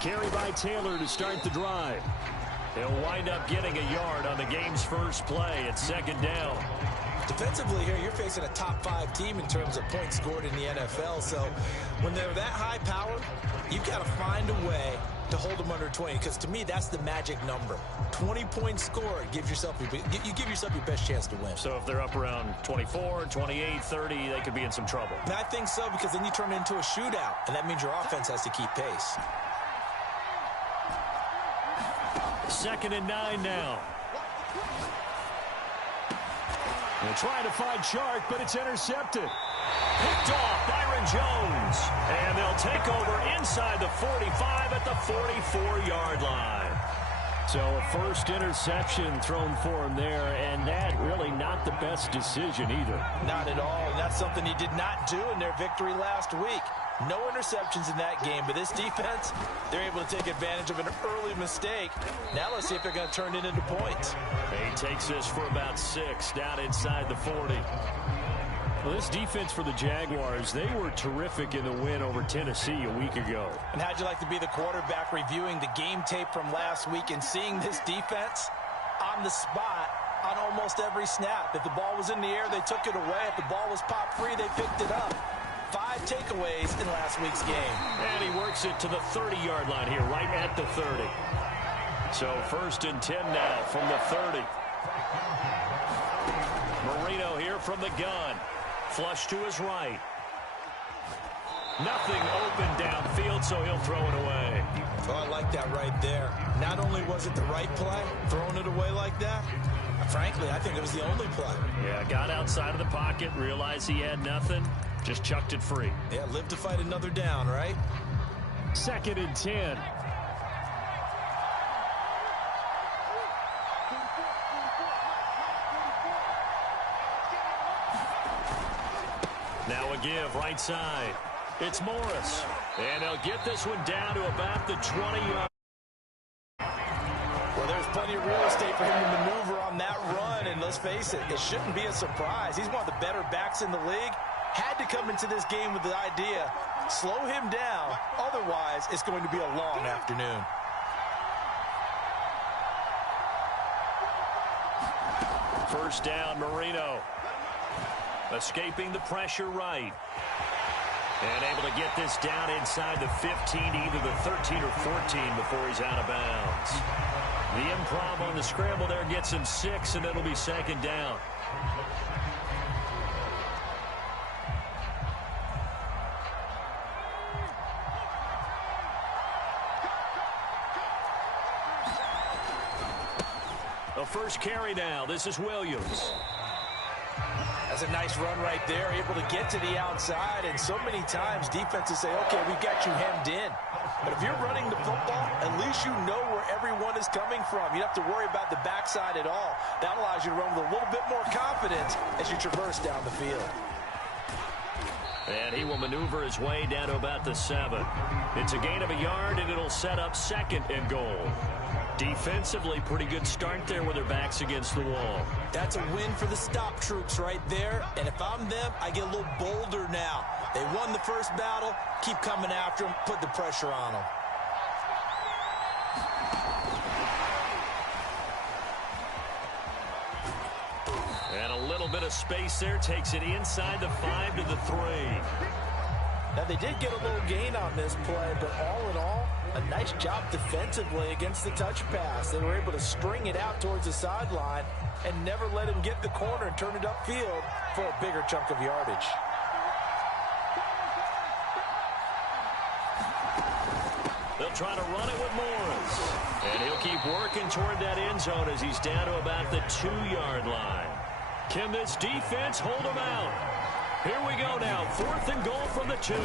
Carry by Taylor to start the drive. He'll wind up getting a yard on the game's first play at second down. Defensively here, you're facing a top 5 team in terms of points scored in the NFL. So when they're that high powered, you've got to find a way to hold them under 20, because to me, that's the magic number. 20 points scored, you give yourself your best chance to win. So if they're up around 24, 28, 30, they could be in some trouble. And I think so, because then you turn it into a shootout, and that means your offense has to keep pace. 2nd and 9 now. They're trying to find Chark, but it's intercepted. Picked off Byron Jones. And they'll take over inside the 45 at the 44-yard line. So a first interception thrown for him there, and that really not the best decision either. Not at all, and that's something he did not do in their victory last week. No interceptions in that game, but this defense, they're able to take advantage of an early mistake. Now let's see if they're going to turn it into points. He takes this for about 6 down inside the 40. Well, this defense for the Jaguars, they were terrific in the win over Tennessee a week ago. And how'd you like to be the quarterback reviewing the game tape from last week and seeing this defense on the spot on almost every snap? If the ball was in the air, they took it away. If the ball was popped free, they picked it up. 5 takeaways in last week's game. And he works it to the 30-yard line here, right at the 30. So 1st and 10 now from the 30. Marino here from the gun. Flush to his right. Nothing open downfield, so he'll throw it away. Oh, I like that right there. Not only was it the right play, throwing it away like that, frankly, I think it was the only play. Yeah, got outside of the pocket, realized he had nothing, just chucked it free. Yeah, live to fight another down, right? 2nd and 10. Now a give right side. It's Morris. And they'll get this one down to about the 20-yard. Well, there's plenty of real estate for him to maneuver on that run. And let's face it, it shouldn't be a surprise. He's one of the better backs in the league. Had to come into this game with the idea, slow him down. Otherwise, it's going to be a long afternoon. First down, Marino. Escaping the pressure right. And able to get this down inside the 15, either the 13 or 14 before he's out of bounds. The improv on the scramble there gets him 6, and it'll be 2nd down. The first carry now. This is Williams. That's a nice run right there, able to get to the outside, and so many times defenses say, okay, we got you hemmed in. But if you're running the football, at least you know where everyone is coming from. You don't have to worry about the backside at all. That allows you to run with a little bit more confidence as you traverse down the field. And he will maneuver his way down to about the 7. It's a gain of a yard, and it'll set up 2nd and goal. Defensively, pretty good start there with their backs against the wall. That's a win for the stop troops right there. And if I'm them, I get a little bolder now. They won the first battle. Keep coming after them. Put the pressure on them. And a little bit of space there. Takes it inside the 5 to the 3. Now, they did get a little gain on this play, but all in all, a nice job defensively against the touch pass. They were able to string it out towards the sideline and never let him get the corner and turn it upfield for a bigger chunk of yardage. They'll try to run it with Morris. And he'll keep working toward that end zone as he's down to about the 2-yard line. Can this defense hold him out? Here we go now. 4th and goal from the 2. And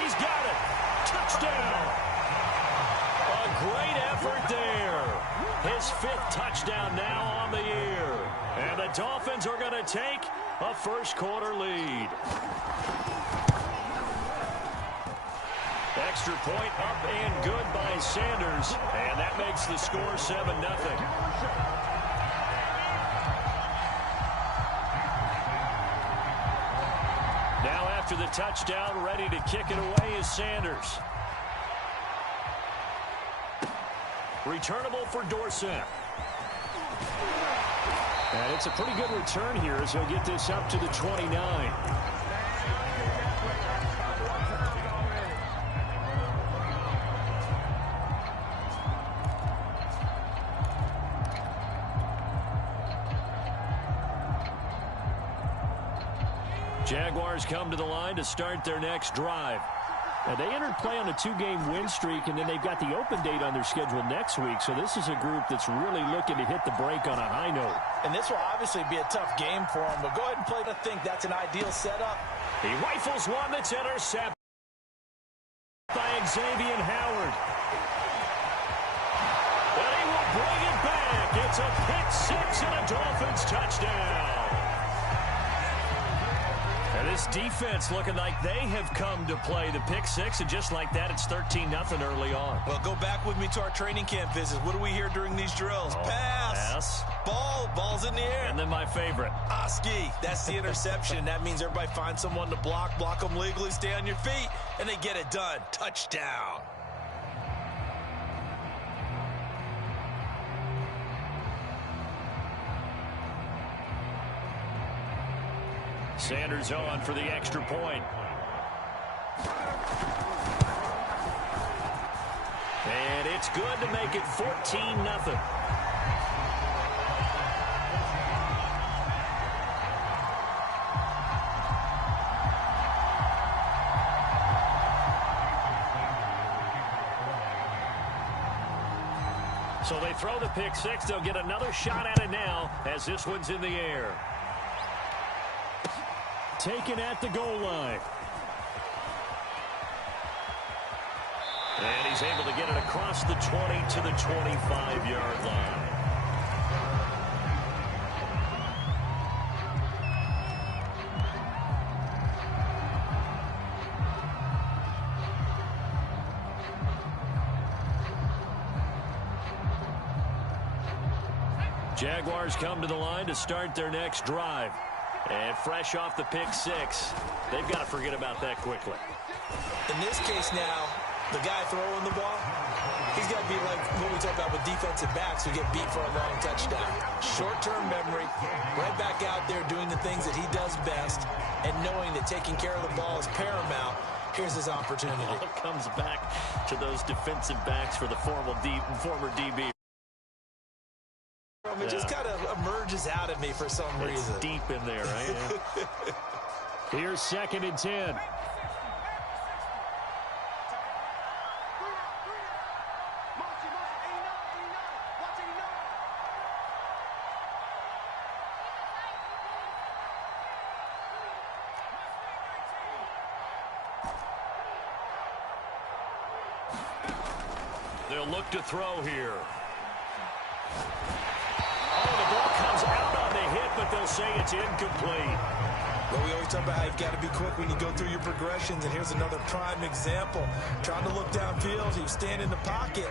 he's got it. Touchdown. A great effort there. His 5th touchdown now on the year. And the Dolphins are going to take a first-quarter lead. Extra point up and good by Sanders. And that makes the score 7-0. After the touchdown, ready to kick it away is Sanders. Returnable for Dorsett. And it's a pretty good return here as he'll get this up to the 29. Jaguars come to the line to start their next drive. Now, they entered play on a 2-game win streak, and then they've got the open date on their schedule next week. So this is a group that's really looking to hit the break on a high note. And this will obviously be a tough game for him, but go ahead and play. I think that's an ideal setup. He rifles one that's intercepted by Xavier Howard. And he will bring it back. It's a pick-6 and a Dolphins touchdown. And this defense looking like they have come to play the pick-6, and just like that, it's 13-0 early on. Well, go back with me to our training camp visits. What do we hear during these drills? Pass. Ball's in the air. And then my favorite. Oski. That's the interception. That means everybody finds someone to block them legally, stay on your feet, and they get it done. Touchdown. Sanders on for the extra point. And it's good to make it 14-0. So they throw the pick-6. They'll get another shot at it now as this one's in the air. Taken at the goal line. And he's able to get it across the 20 to the 25-yard line. Jaguars come to the line to start their next drive. And fresh off the pick-6, they've got to forget about that quickly. In this case now, the guy throwing the ball, he's got to be like what we talk about with defensive backs who get beat for a long touchdown. Short-term memory, right back out there doing the things that he does best, and knowing that taking care of the ball is paramount. Here's his opportunity. It all comes back to those defensive backs for the former DB. It just kind of emerges out of me for some reason. Deep in there, right? Here's 2nd and 10. They'll look to throw here. The ball comes out on the hit, but they'll say it's incomplete. Well, we always talk about how you've got to be quick when you go through your progressions, and here's another prime example. Trying to look downfield, he was standing in the pocket,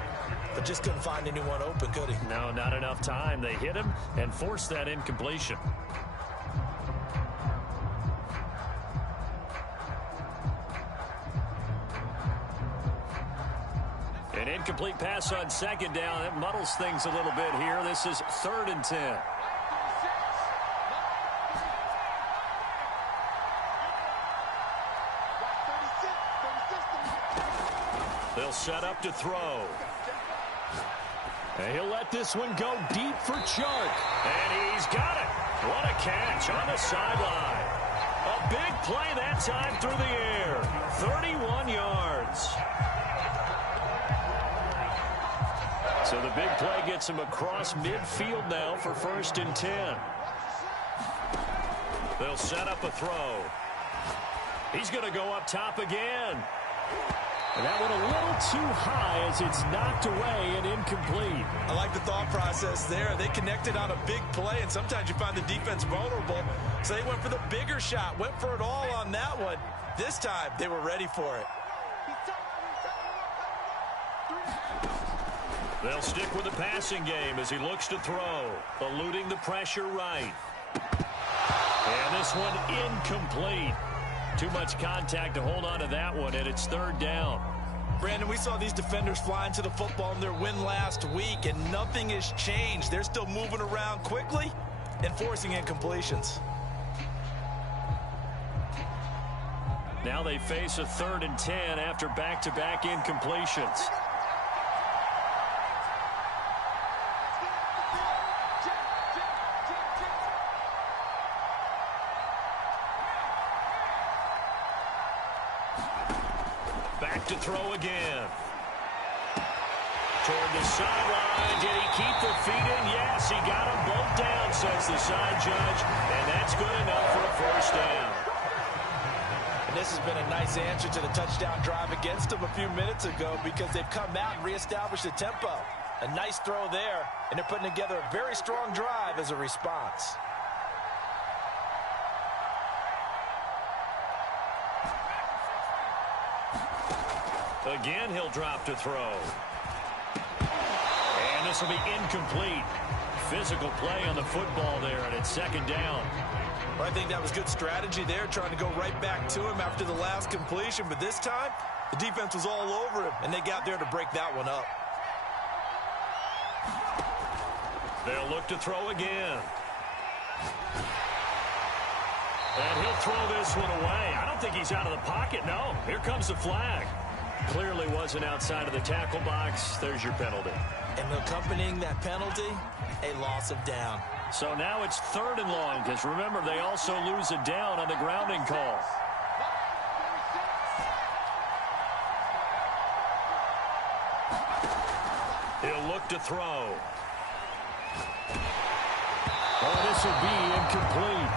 but just couldn't find anyone open, could he? No, not enough time. They hit him and forced that incompletion. An incomplete pass on 2nd down. That muddles things a little bit here. This is 3rd and 10. They'll set up to throw. And he'll let this one go deep for Chark. And he's got it. What a catch on the sideline. A big play that time through the air. 31 yards. So the big play gets him across midfield now for 1st and 10. They'll set up a throw. He's going to go up top again. And that went a little too high as it's knocked away and incomplete. I like the thought process there. They connected on a big play, and sometimes you find the defense vulnerable. So they went for the bigger shot, went for it all on that one. This time, they were ready for it. They'll stick with the passing game as he looks to throw, eluding the pressure right. And this one incomplete. Too much contact to hold on to that one, and it's 3rd down. Brandon, we saw these defenders flying to the football in their win last week, and nothing has changed. They're still moving around quickly and forcing incompletions. Now they face a 3rd and 10 after back-to-back incompletions. Back to throw again. Toward the sideline. Did he keep the feet in? Yes, he got them both down, says the side judge. And that's good enough for a 1st down. And this has been a nice answer to the touchdown drive against them a few minutes ago because they've come out and reestablished the tempo. A nice throw there, and they're putting together a very strong drive as a response. Again, he'll drop to throw. And this will be incomplete. Physical play on the football there, and it's 2nd down. Well, I think that was good strategy there, trying to go right back to him after the last completion. But this time, the defense was all over him, and they got there to break that one up. They'll look to throw again. And he'll throw this one away. I don't think he's out of the pocket, no. Here comes the flag. Clearly wasn't outside of the tackle box. There's your penalty. And accompanying that penalty, a loss of down. So now it's 3rd and long, because remember, they also lose a down on the grounding call. He'll look to throw. Oh, this will be incomplete.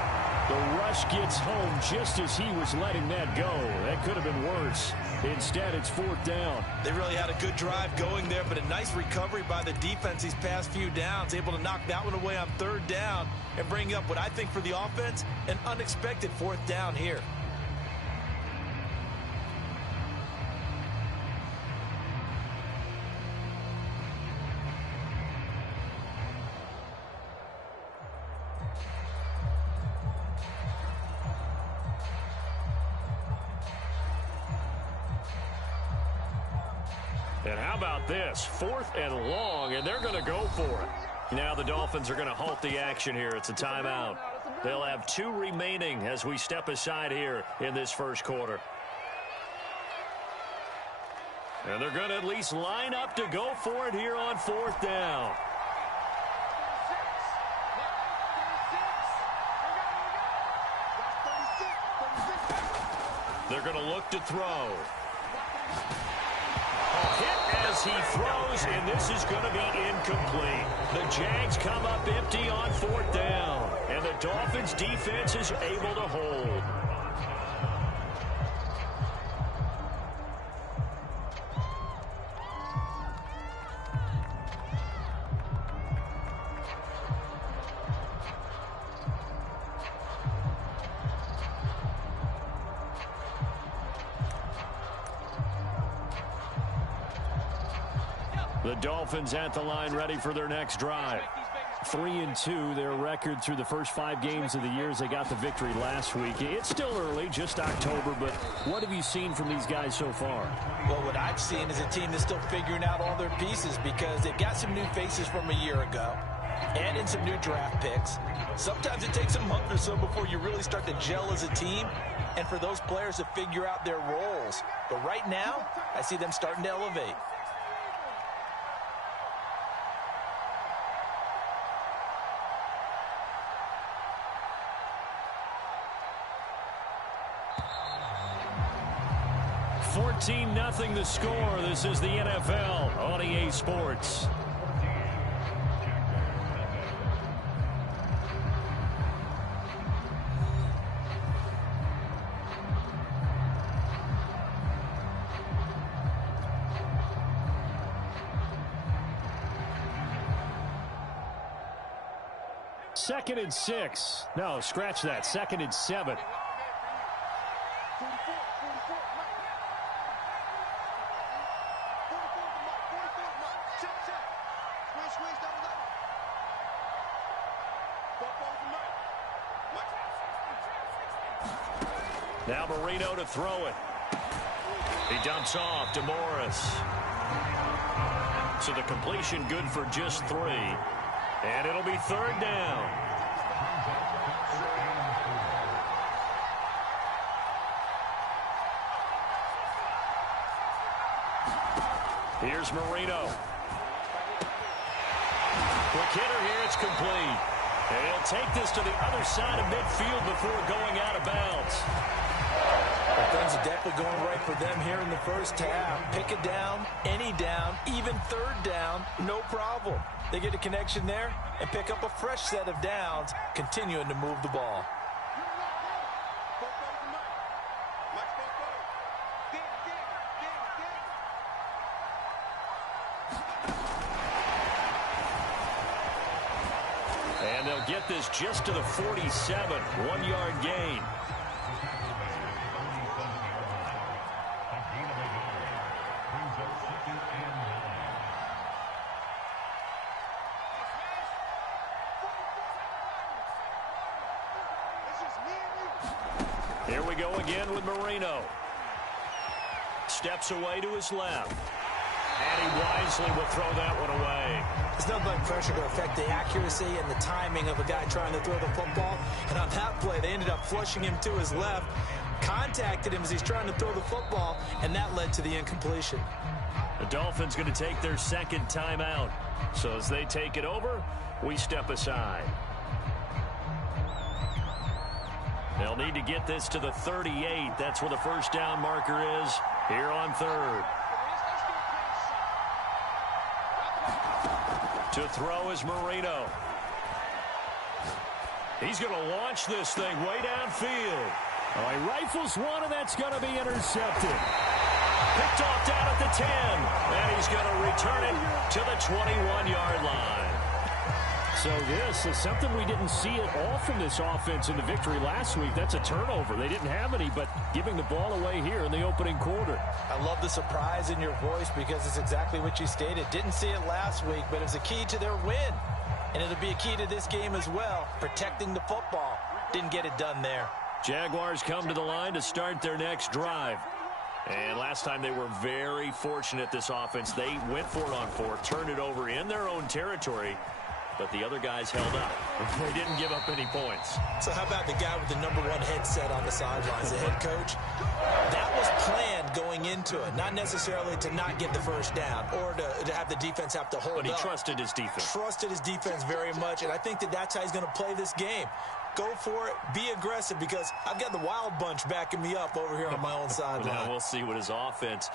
The rush gets home just as he was letting that go. That could have been worse. Instead, it's 4th down. They really had a good drive going there, but a nice recovery by the defense these past few downs, able to knock that one away on 3rd down and bring up what I think for the offense, an unexpected 4th down here. And how about this? 4th and long, and they're going to go for it. Now the Dolphins are going to halt the action here. It's a timeout. They'll have 2 remaining as we step aside here in this 1st quarter. And they're going to at least line up to go for it here on 4th down. They're going to look to throw. Hit as he throws, and this is going to be incomplete. The Jags come up empty on 4th down, and the Dolphins' defense is able to hold. The Dolphins at the line ready for their next drive. 3-2, their record through the first 5 games of the year as they got the victory last week. It's still early, just October, but what have you seen from these guys so far? Well, what I've seen is a team that's still figuring out all their pieces because they've got some new faces from a year ago and in some new draft picks. Sometimes it takes a month or so before you really start to gel as a team and for those players to figure out their roles. But right now, I see them starting to elevate. Nothing the score. This is the NFL on EA Sports. Second and 6. No, scratch that. 2nd and 7. Now Marino to throw it. He dumps off to Morris. So the completion good for just 3. And it'll be 3rd down. Here's Marino. Quick hitter here, it's complete. And he'll take this to the other side of midfield before going out of bounds. Well, things are definitely going right for them here in the first half. Pick it down, any down, even 3rd down, no problem. They get a connection there and pick up a fresh set of downs, continuing to move the ball. And they'll get this just to the 47, 1-yard gain. Here we go again with Marino. Steps away to his left. And he wisely will throw that one away. There's nothing like pressure to affect the accuracy and the timing of a guy trying to throw the football. And on that play, they ended up flushing him to his left, contacted him as he's trying to throw the football, and that led to the incompletion. The Dolphins going to take their 2nd timeout. So as they take it over, we step aside. They'll need to get this to the 38. That's where the first down marker is here on 3rd. To throw is Marino. He's going to launch this thing way downfield. Oh, he rifles one, and that's going to be intercepted. Picked off down at the 10. And he's going to return it to the 21-yard line. So this is something we didn't see at all from this offense in the victory last week. That's a turnover. They didn't have any, but giving the ball away here in the opening quarter. I love the surprise in your voice because it's exactly what you stated. Didn't see it last week, but it was a key to their win. And it'll be a key to this game as well, protecting the football. Didn't get it done there. Jaguars come to the line to start their next drive. And last time they were very fortunate, this offense. They went for it on 4, turned it over in their own territory. But the other guys held up. They didn't give up any points. So how about the guy with the #1 headset on the sidelines, the head coach? That was planned going into it, not necessarily to not get the first down or to have the defense have to hold up. But he trusted his defense. Trusted his defense very much, and I think that's how he's going to play this game. Go for it, be aggressive, because I've got the wild bunch backing me up over here on my own sideline. Now we'll see what his offense...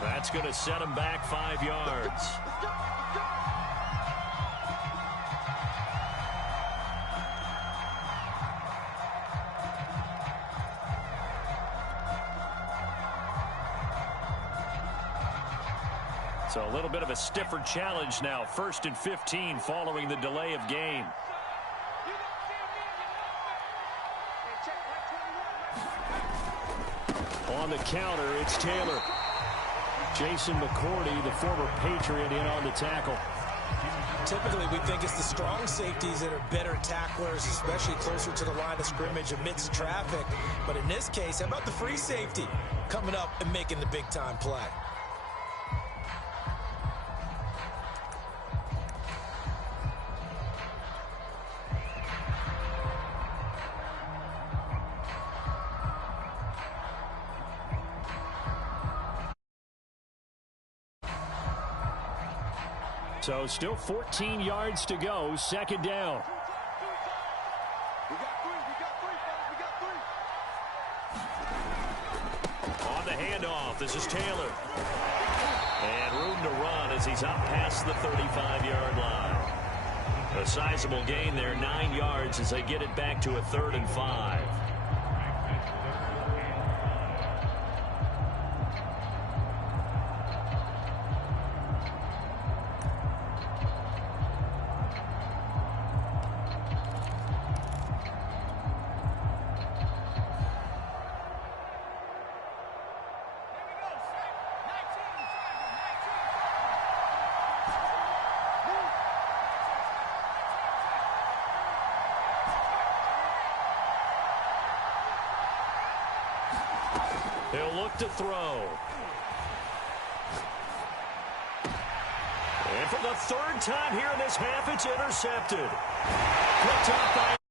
That's going to set him back 5 yards. So a little bit of a stiffer challenge now. 1st and 15 following the delay of game. On the counter, it's Taylor. Jason McCourty, the former Patriot, in on the tackle. Typically, we think it's the strong safeties that are better tacklers, especially closer to the line of scrimmage amidst traffic. But in this case, how about the free safety coming up and making the big-time play? So still 14 yards to go, 2nd down. On the handoff, this is Taylor. And room to run as he's up past the 35-yard line. A sizable gain there, 9 yards as they get it back to a 3rd and 5. He'll look to throw. And for the third time here in this half, it's intercepted. Picked up by